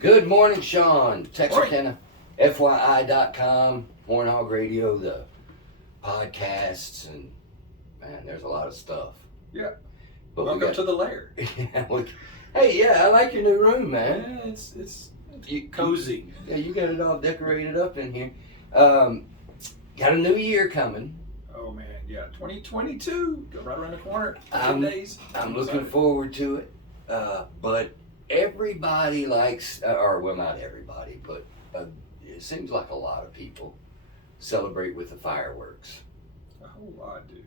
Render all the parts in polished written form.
Good morning, Sean. Morning. Texarkana, FYI.com, Horn Hog Radio, the podcasts, and man, there's a lot of stuff. Yeah. But Welcome to the lair. Hey, yeah, I like your new room, man. Yeah, it's cozy. Yeah, you got it all decorated up in here. Got a new year coming. Oh man, yeah, 2022, go right around the corner. 10 I'm- days. I'm looking forward to it. But everybody likes, or well, not everybody, but it seems like a lot of people celebrate with the fireworks. A whole lot, dude.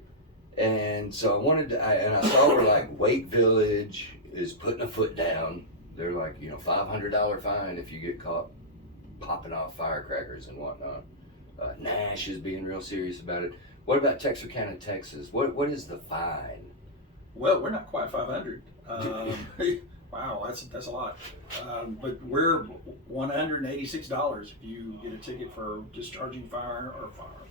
And so I wanted to, I saw where like Wake Village is putting a foot down. They're like, $500 fine if you get caught popping off firecrackers and whatnot. Nash is being real serious about it. What about Texarkana, Texas? What is the fine? Well, we're not quite 500. Wow, that's a lot. But we're $186 if you get a ticket for discharging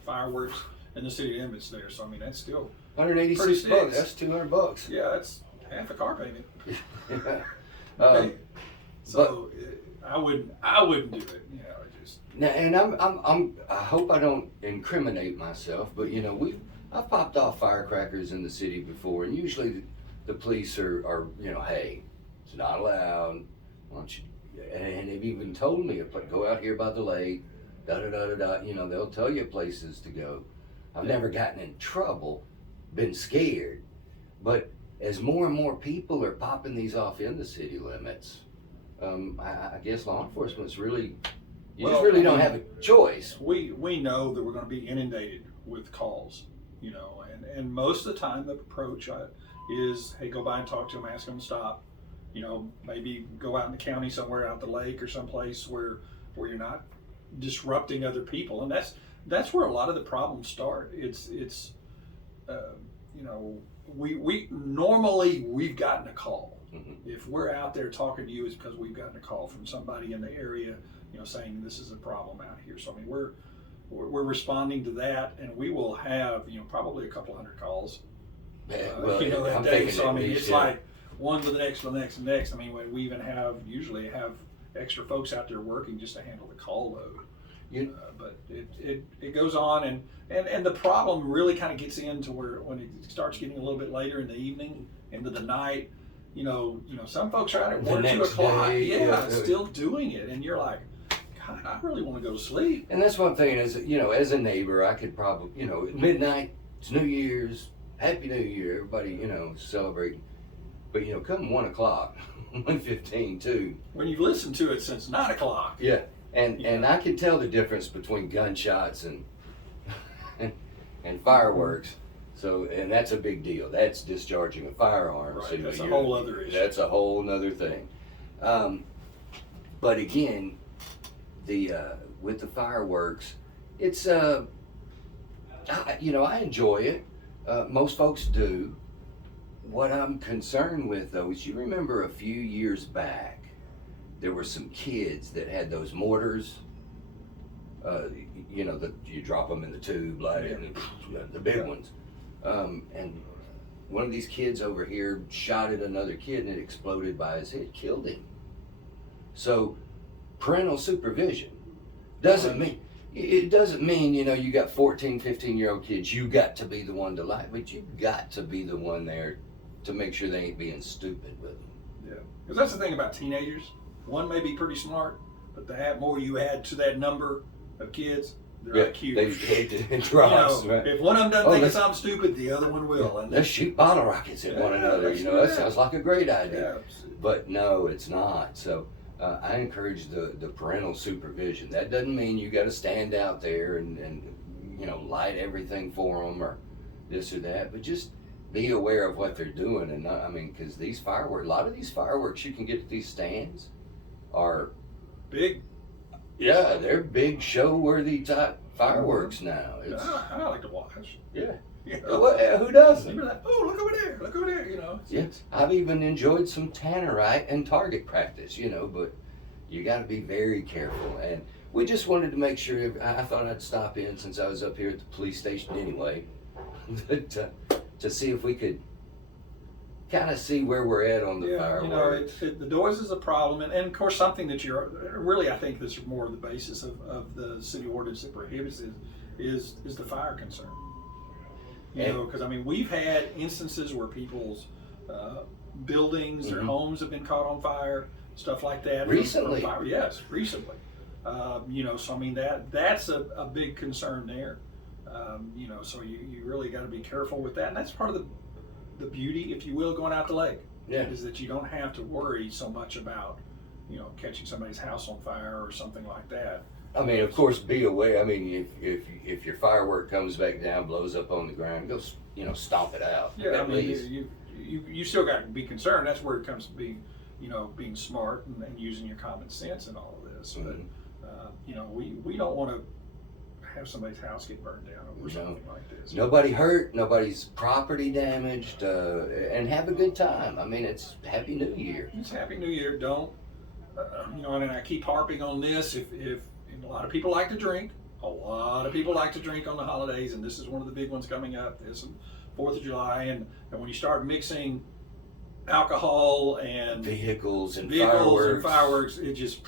fireworks in the city limits there. So I mean, that's still $186. Pretty That's $200. yeah, that's half a car payment. um, So I wouldn't do it. It just. Now, and I hope I don't incriminate myself, but I've popped off firecrackers in the city before, and usually the police are hey, it's not allowed. Why don't you? And they've even told me, go out here by the lake, da da da da da. They'll tell you places to go. I've never gotten in trouble, been scared, but as more and more people are popping these off in the city limits, I guess law enforcement's really. You just really don't have a choice. We know that we're going to be inundated with calls, and most of the time the approach is, hey, go by and talk to them, ask them to stop, maybe go out in the county somewhere, out the lake or someplace where you're not disrupting other people, and that's where a lot of the problems start. We normally we've gotten a call. Mm-hmm. If we're out there talking to you, it's because we've gotten a call from somebody in the area, saying this is a problem out here. So I mean, we're responding to that, and we will have probably a couple hundred calls. That day. So I mean, it's like one to the next, to the next, and next. I mean, we even usually have extra folks out there working just to handle the call load. But it goes on, and the problem really kind of gets into where when it starts getting a little bit later in the evening, into the night. Some folks are out at 1 or 2 o'clock, still doing it, and you're like, God, I really want to go to sleep. And that's one thing, as a neighbor, I could probably, at midnight, it's New Year's, Happy New Year, everybody, celebrating. But come 1 o'clock, 1:15 too. When you've listened to it since 9 o'clock. Yeah, and I can tell the difference between gunshots and and fireworks. So, and that's a big deal. That's discharging a firearm. Right, so, that's a whole other issue. That's a whole other thing. But again, with the fireworks, it's I enjoy it. Most folks do. What I'm concerned with though is, you remember a few years back, there were some kids that had those mortars. That you drop them in the tube, light it, and the big ones. And one of these kids over here shot at another kid, and it exploded by his head, killed him. So parental supervision doesn't mean you got 14, 15-year-old kids, you got to be the one to lie, but you got to be the one there to make sure they ain't being stupid with them. Yeah, because that's the thing about teenagers. One may be pretty smart, but the more you add to that number of kids, their IQ. It drops. Right? If one of them doesn't think something stupid, the other one will. And let's shoot bottle rockets at one another. That sounds like a great idea. Yeah. But no, it's not. So I encourage the parental supervision. That doesn't mean you got to stand out there and light everything for them or this or that, but just be aware of what they're doing. And because a lot of these fireworks you can get at these stands are big. Yeah, they're big show-worthy type fireworks now. I like to watch. Yeah. Who doesn't? You're like, oh, look over there. Yeah, I've even enjoyed some tannerite and target practice, but you got to be very careful. And we just wanted to make sure, I thought I'd stop in since I was up here at the police station anyway, to see if we could kind of see where we're at on the fireworks. The noise is a problem, and of course something that you're really, I think this is more of the basis of the city ordinance that prohibits it is the fire concern. Because I mean, we've had instances where people's buildings, their homes have been caught on fire, stuff like that. Recently? From fire. Yes, recently. So I mean that's a big concern there. So you really got to be careful with that, and that's part of the beauty, if you will, going out the lake. Yeah. Is that you don't have to worry so much about catching somebody's house on fire or something like that. I mean, of course, be aware. I mean, if your firework comes back down, blows up on the ground, go stomp it out. Yeah, I mean, you still got to be concerned. That's where it comes to being smart and using your common sense and all of this. Mm-hmm. But we don't want to have somebody's house get burned down over something like this. Nobody hurt, nobody's property damaged, and have a good time. I mean, it's Happy New Year. It's Happy New Year. Don't and I keep harping on this. If a lot of people like to drink, a lot of people like to drink on the holidays, and this is one of the big ones coming up. This 4th of July, and when you start mixing alcohol and vehicles and fireworks, it just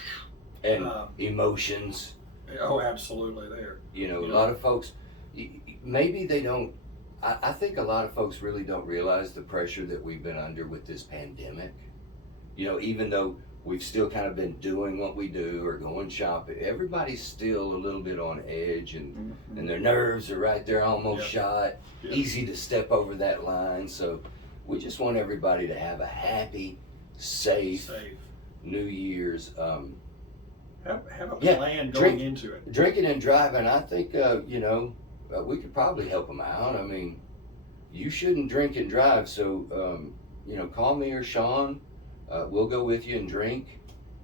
and emotions. Oh, absolutely. There. A lot of folks, maybe they don't. I think a lot of folks really don't realize the pressure that we've been under with this pandemic. Even though we've still kind of been doing what we do or going shopping, everybody's still a little bit on edge, and their nerves are right there, almost shot. Yep. Easy to step over that line. So we just want everybody to have a happy, safe New Year's. Have a plan going into it. Drinking and driving, I think, we could probably help them out. I mean, you shouldn't drink and drive, so, call me or Sean. We'll go with you and drink,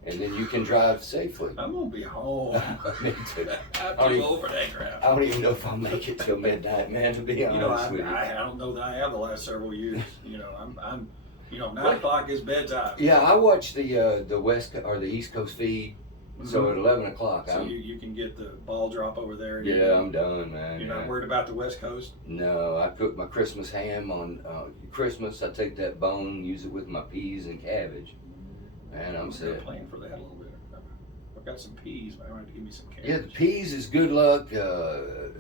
and then you can drive safely. I'm going to be home. Me too. I'm too old for that crap. I don't even know if I'll make it till midnight, man, to be honest with you. I don't know that I have the last several years. I'm 9 o'clock is bedtime. Yeah, I watch the West or the East Coast feed. So at 11 o'clock, so you can get the ball drop over there. Yeah, I'm done, man. You're not worried about the West Coast? No, I cook my Christmas ham on Christmas. I take that bone, use it with my peas and cabbage, and I'm set. I'm planning for that a little bit. I've got some peas, but I want to give me some cabbage. Yeah, the peas is good luck.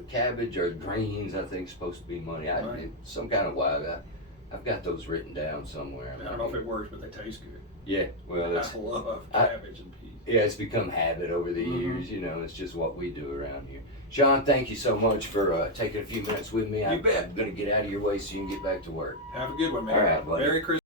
Cabbage or greens, I think, is supposed to be money. Some kind of wild. I've got those written down somewhere. I don't know if it works, but they taste good. Yeah, well, I love cabbage and peas. Yeah, it's become habit over the years. It's just what we do around here. Sean, thank you so much for taking a few minutes with me. I'm going to get out of your way so you can get back to work. Have a good one, man. All right, buddy. Merry Christmas.